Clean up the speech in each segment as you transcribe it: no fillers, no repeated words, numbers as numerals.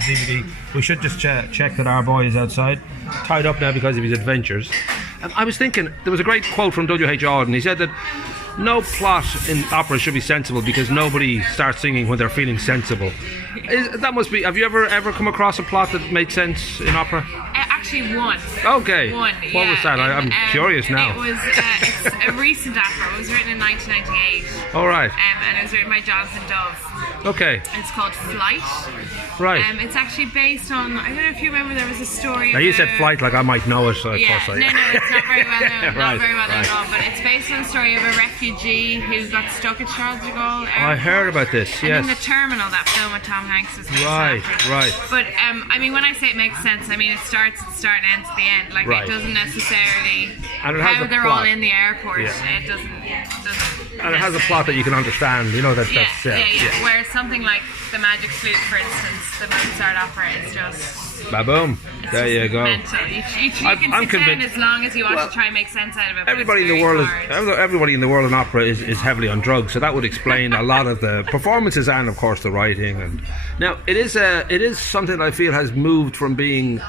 DVD. We should just check that our boy is outside, tied up now because of his adventures. I was thinking, there was a great quote from W.H. Auden. He said that no plot in opera should be sensible because nobody starts singing when they're feeling sensible. That must be. Have you ever come across a plot that made sense in opera? Actually, one. Okay. One. What was that? I'm curious now. It was it's a recent opera. It was written in 1998. All right. And it was written by Jonathan Dove. Okay. And it's called Flight. Right. It's actually based on. I don't know if you remember. There was a story. Now you said Flight like I might know it. So yeah. No, it's not very well known. Right, Not very well known right. at all. But it's based on the story of a refugee who got stuck at Charles de Gaulle Airport. I heard about this. And Yes. in the Terminal, that film with Tom Hanks is based Right. after. Right. But I mean, when I say it makes sense, I mean it starts at the start and ends at the end. Like Right. it doesn't necessarily. And it has how a they're plot. all in the airport. Yeah. It doesn't. And it has a plot that you can understand. You know that. Yeah, That's Whereas something like The Magic Flute, for instance, the Mozart opera is just. Ba-boom. It's There just you go. mental. You can I'm sit down convinced. as long as you want Well, to try and make sense out of it. But Everybody in it's the very world hard. everybody in the world in opera is heavily on drugs, so that would explain a lot of the performances and of course the writing. And now it is something that I feel has moved from being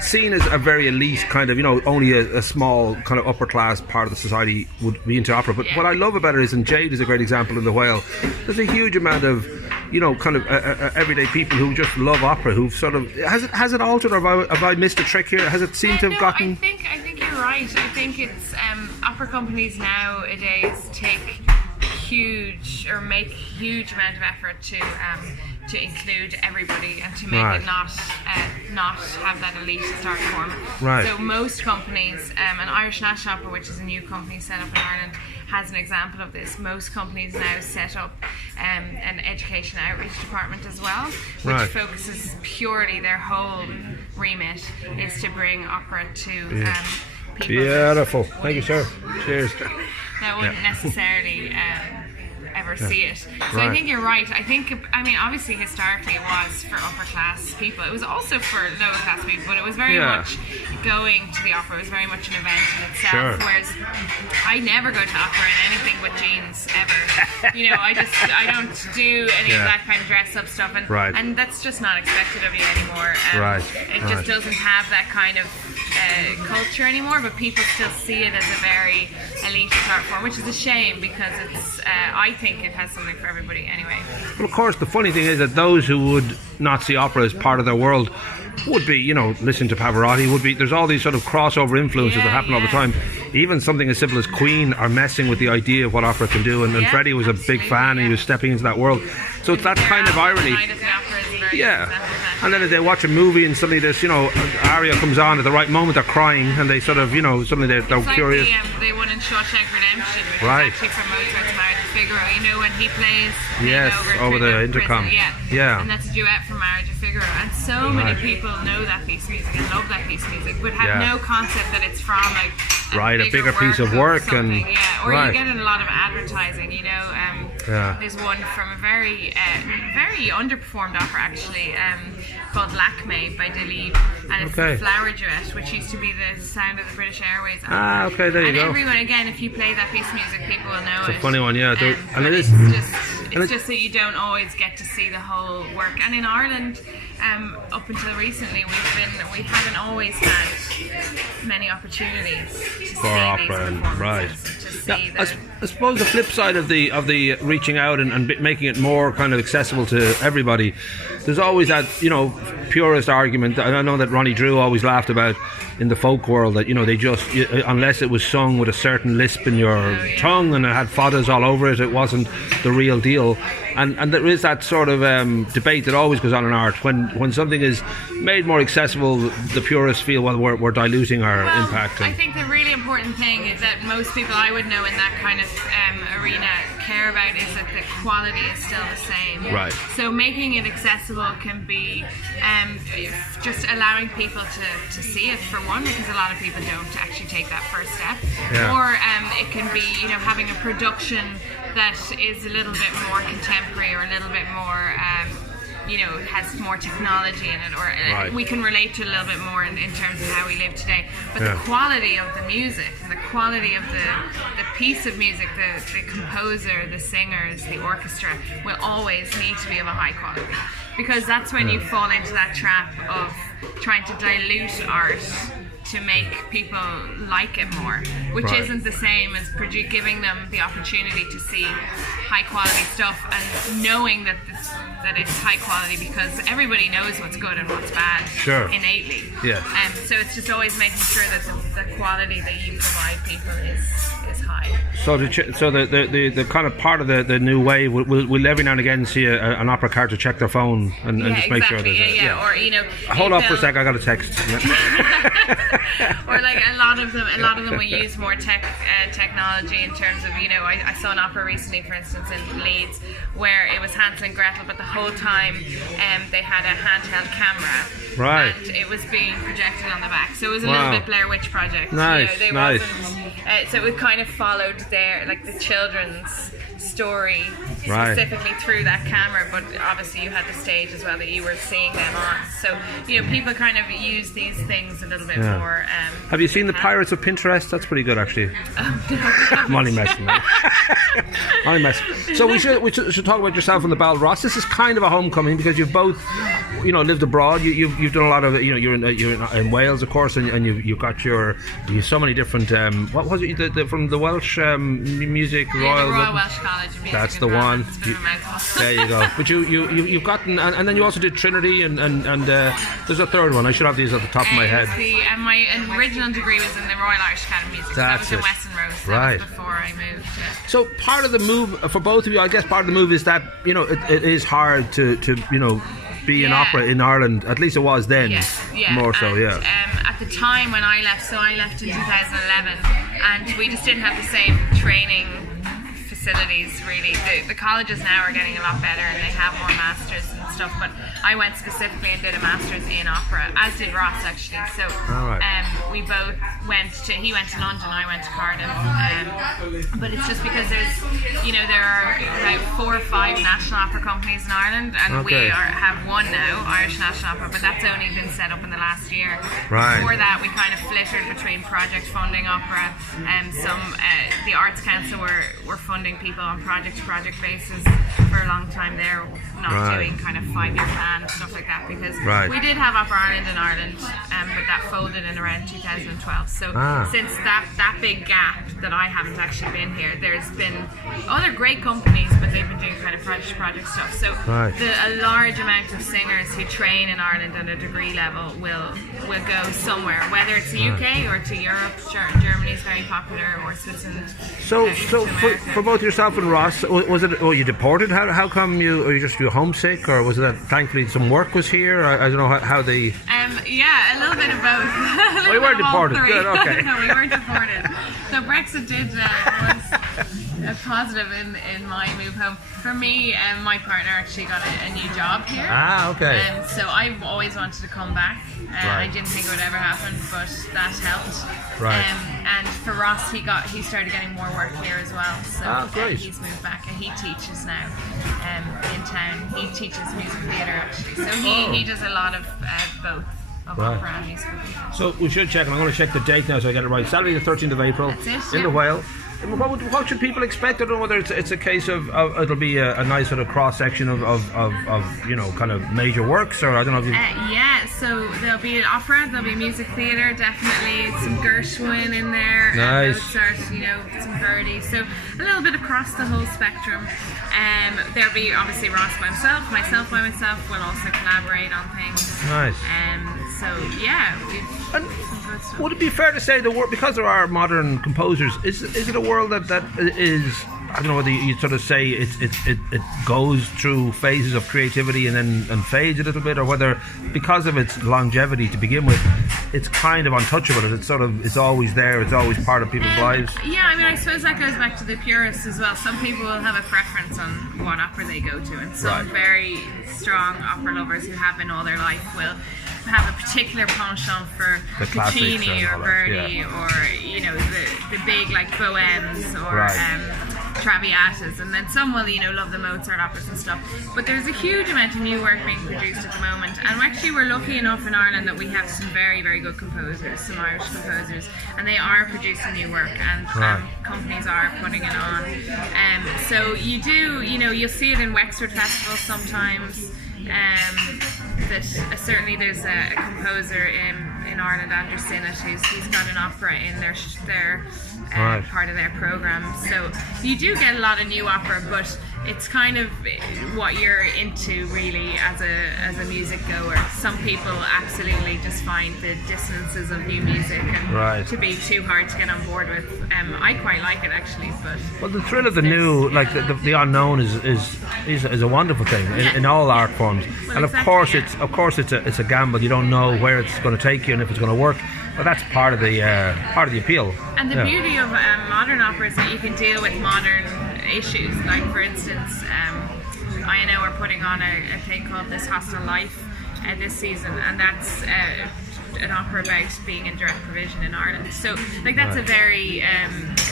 seen as a very elite kind of, you know, only a small kind of upper class part of the society would be into opera. But what I love about it is, and Jade is a great example in The Whale, there's a huge amount of, you know, kind of everyday people who just love opera, who've sort of has it altered, or have I missed a trick here? Has it seemed to have gotten? I think you're right. I think it's opera companies nowadays make huge amount of effort to include everybody and to make it not have that elitist art form. Right. So most companies, and Irish National Opera, which is a new company set up in Ireland, has an example of this. Most companies now set up an education outreach department as well, which focuses purely, their whole remit is to bring opera to people. Beautiful. Thank you, sir. Cheers. That wouldn't necessarily ever see it. So I think you're right. I mean, obviously historically it was for upper class people. It was also for lower class people, but it was very much going to the opera. It was very much an event in itself. Sure. Whereas I never go to opera in anything with jeans ever. You know, I don't do any of that kind of dress up stuff, and that's just not expected of you anymore. It just doesn't have that kind of culture anymore, but people still see it as a very elite art form, which is a shame because it's I think it has something for everybody anyway. Well, of course, the funny thing is that those who would not see opera as part of their world would be, you know, listening to Pavarotti, would be, there's all these sort of crossover influences that happen all the time. Even something as simple as Queen are messing with the idea of what opera can do, and Freddie was a big fan, and he was stepping into that world. So it's that kind of irony. And then if they watch a movie and suddenly there's, you know, aria comes on at the right moment, they're crying, and they sort of, you know, suddenly they're curious. Like they won in Shawshank Redemption, which is actually from Mozart's Marriage of Figaro. You know, when he plays over the intercom. Prison, and that's a duet from Marriage of Figaro. And so many people know that piece of music and love that piece of music, but have no concept that it's from like a bigger piece of work, or you get in a lot of advertising. You know, there's one from a very underperformed opera actually, called Lakme by Delibes, and it's the Flower Duet, which used to be the sound of the British Airways. There you go. Everyone, again, if you play that piece of music, people will know it. It's a funny one, and it is. It's just that you don't always get to see the whole work. And in Ireland, up until recently, we haven't always had many opportunities to see opera, these performances. I suppose the flip side of the reaching out and making it more kind of accessible to everybody, there's always that, you know, purist argument. And I know that Ronnie Drew always laughed about in the folk world that, you know, they just, unless it was sung with a certain lisp in your tongue and it had fadas all over it, it wasn't the real deal. And there is that sort of debate that always goes on in art. When something is made more accessible, the purists feel, well, we're diluting our impact. I think the really important thing is that most people I would know in that kind of arena care about is that the quality is still the same. Right. So making it accessible can be just allowing people to see it, for one, because a lot of people don't actually take that first step. Or it can be, you know, having a production that is a little bit more contemporary, or a little bit more you know, has more technology in it, or we can relate to it a little bit more in terms of how we live today. But the quality of the music, and the quality of the piece of music, the composer, the singers, the orchestra, will always need to be of a high quality. because that's when you fall into that trap of trying to dilute art to make people like it more, which isn't the same as giving them the opportunity to see high quality stuff and knowing that it's high quality, because everybody knows what's good and what's bad innately. So it's just always making sure that the quality that you provide people is high. So the kind of part of the new wave, we'll every now and again see an opera card to check their phone and just make sure there's or you know, hold on for a sec, I got a text. Or like a lot of them will use more technology in terms of, you know, I saw an opera recently, for instance, in Leeds, where it was Hansel and Gretel, but the whole time they had a handheld camera, and it was being projected on the back, so it was a little bit Blair Witch Project. Nice, you know, so it kind of followed the children's story specifically through that camera, but obviously you had the stage as well that you were seeing them on. So, you know, people kind of use these things a little bit more. Have you seen the Pirates of Pinterest? That's pretty good, actually. I'm only messing, man. I'm messing. So we should talk about yourself and the Bal Ross. This is kind of a homecoming because you've both, you know, lived abroad. You've done a lot of, you know, you're in Wales, of course, and you've got you've so many different. What was it from the Welsh music? The Royal Welsh College of Music. That's the one. There you go. But you've gotten, and then you also did Trinity, and there's a third one. I should have these at the top of my head. My original degree was in the Royal Irish Academy of Music. That was in Weston Road. That was before I moved. So part of the move for both of you, I guess, part of the move is that, you know, it is hard to you know, be an opera in Ireland. At least it was then. More so. At the time when I left, so I left in 2011, and we just didn't have the same training facilities really. The colleges now are getting a lot better and they have more masters and stuff, but I went specifically and did a master's in opera, as did Ross actually. So we both he went to London, I went to Cardiff, but it's just because there's, you know, there are about 4 or 5 national opera companies in Ireland, and we have one now, Irish National Opera, but that's only been set up in the last year. Before that we kind of flittered between project funding opera, and the Arts Council were funding people on project basis for a long time there, not doing kind of 5-year plan and stuff like that, because we did have Opera Ireland in Ireland, but that folded in around 2012. So since that big gap that I haven't actually been here, there's been other great companies, but they've been doing kind of project stuff. So a large amount of singers who train in Ireland at a degree level will go somewhere, whether it's the UK or to Europe. Germany's very popular, or Switzerland. So for both yourself and Ross, was it? Oh, you deported? How come you? Or you just homesick, or was it that thankfully some work was here? I don't know how they. Yeah, a little bit of both. We weren't deported. Good, okay. No, we weren't deported. So Brexit was a positive in my move home. For me, my partner actually got a new job here. Okay. So I've always wanted to come back. I didn't think it would ever happen, but that helped. And for Ross, he started getting more work here as well. So great. He's moved back, and he teaches now in town. He teaches music theatre actually. So he does a lot of both. Opera and musical theatre. So we should check, and I'm going to check the date now so I get it right. Saturday the 13th of April. That's it, in the Whale. What should people expect? I don't know whether it's a case of it'll be a nice sort of cross section of you know, kind of major works, or I don't know if you. So there'll be an opera, there'll be music theatre, definitely some Gershwin in there, Mozart, you know, some Verdi. So a little bit across the whole spectrum. There'll be obviously Ross by himself, myself by myself. We'll also collaborate on things. Nice. So yeah. Would it be fair to say the world, because there are modern composers, is it a world that is, I don't know whether you sort of say it goes through phases of creativity and fades a little bit, or whether because of its longevity to begin with, it's kind of untouchable. It's always there. It's always part of people's lives. Yeah, I mean, I suppose that goes back to the purists as well. Some people will have a preference on what opera they go to, and some very strong opera lovers who have been all their life will have a particular penchant for Puccini or Verdi, or you know, the big like Bohèmes or Traviatas, and then some will, you know, love the Mozart operas and stuff. But there's a huge amount of new work being produced at the moment, and actually we're lucky enough in Ireland that we have some very, very good composers, some Irish composers, and they are producing new work, and companies are putting it on. So you do, you know, you'll see it in Wexford Festival sometimes. that certainly there's a composer in Ireland, Andrew Sinnott, he's got an opera in their part of their program. So you do get a lot of new opera, but it's kind of what you're into really as a music goer. Some people absolutely just find the dissonances of new music and to be too hard to get on board with. I quite like it actually, but well, the thrill of the new, like the unknown, is a wonderful thing in all art forms. Well, and of course it's a gamble. You don't know where it's going to take you and if it's going to work. But that's part of the appeal. And the beauty of modern opera is that you can deal with modern issues. Like for instance, I know we're putting on a thing called This Hostile Life this season, and that's an opera about being in direct provision in Ireland. So like that's a very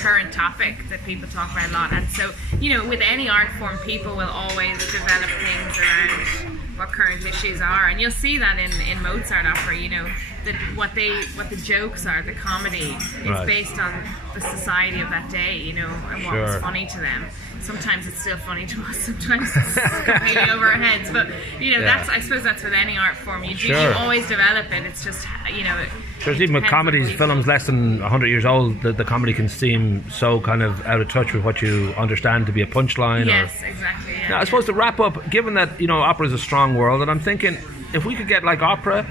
current topic that people talk about a lot. And so, you know, with any art form, people will always develop things around what current issues are, and you'll see that in Mozart opera, you know, that what the jokes are, the comedy is based on the society of that day, you know, and what was funny to them. Sometimes it's still funny to us, sometimes it's completely over our heads, but you know, that's, I suppose that's with any art form, you always develop it. It's just, you know, there's even with comedies, films less than 100 years old, the comedy can seem so kind of out of touch with what you understand to be a punchline. Yes, exactly. Yeah, now, I suppose to wrap up, given that, you know, opera is a strong world, and I'm thinking if we could get like opera,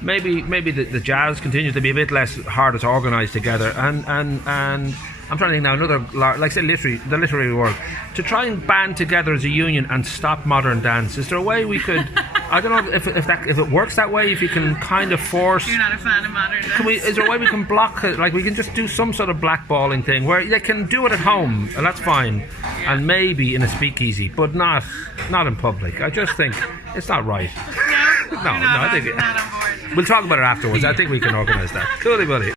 maybe the jazz continues to be a bit less harder to organise together, and I'm trying to think now another, like say the literary world, to try and band together as a union and stop modern dance. Is there a way we could? I don't know if it works that way. If you can kind of force. You're not a fan of modern dance. Is there a way we can block it? Like we can just do some sort of blackballing thing where they can do it at home and that's fine, and maybe in a speakeasy, but not in public. I just think it's not right. No, I think we'll talk about it afterwards. I think we can organise that. Coolly buddy.